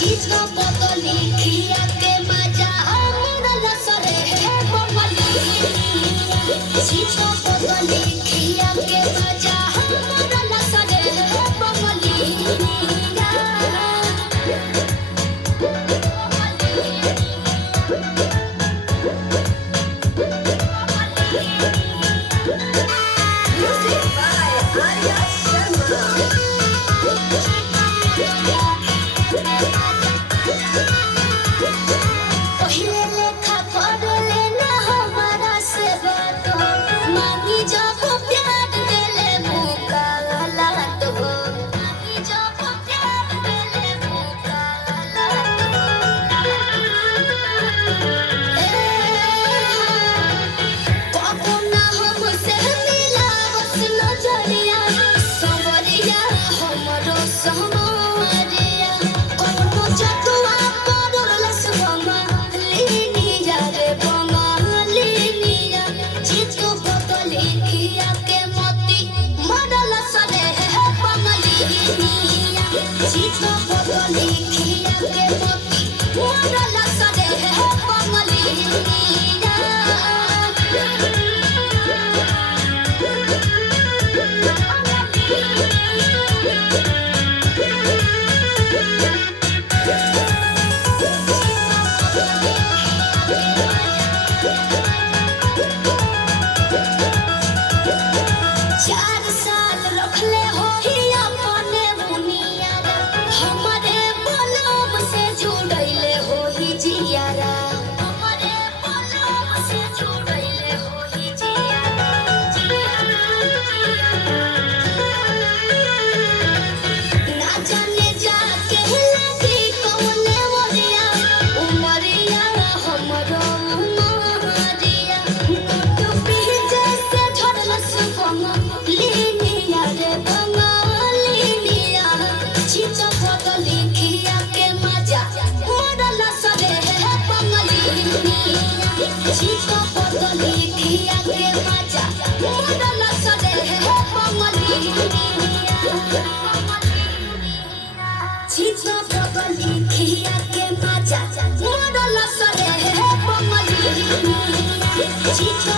Chicho potoli khia ke maja amrala sare hai bamali Chicho potoli khia ke maja amrala sare hai bamali Music by Arya Sharma पहिले लेखा करले ना हमारा से बात मांगी जब प्यार देले भूखा लात हो मांगी जब प्यार देले भूखा लात कबो ना हमसे मिला बस नजरिया संवरिया हमरो संवरिया कोनो जतुआ पड़लस बंगालिनिया रे बंगालिनिया चितो बदली खिया के मोती मरलस रे बंगालिनिया चितो बदली खिया के मोती मरलस रे बंगालिनिया चार साल रखले हो ही अपने बुनियारा हमारे बलम से जुड़ैले हो ही जियारा हमारे बलम से जुड़ैले हो ही जियारा ना जाने जाके लगी कौने मोरिया उमरिया हमरो उमरिया नोट पीछे से झड़लस बंगालिनिया रे बंगालिनिया चिचा बदली खिया के मजा मरलस रे बंगालिनिया चिचा बदली खिया के मजा मरलस रे बंगालिनिया चिचा बदली खिया के मजा मरलस रे बंगालिनिया चिचा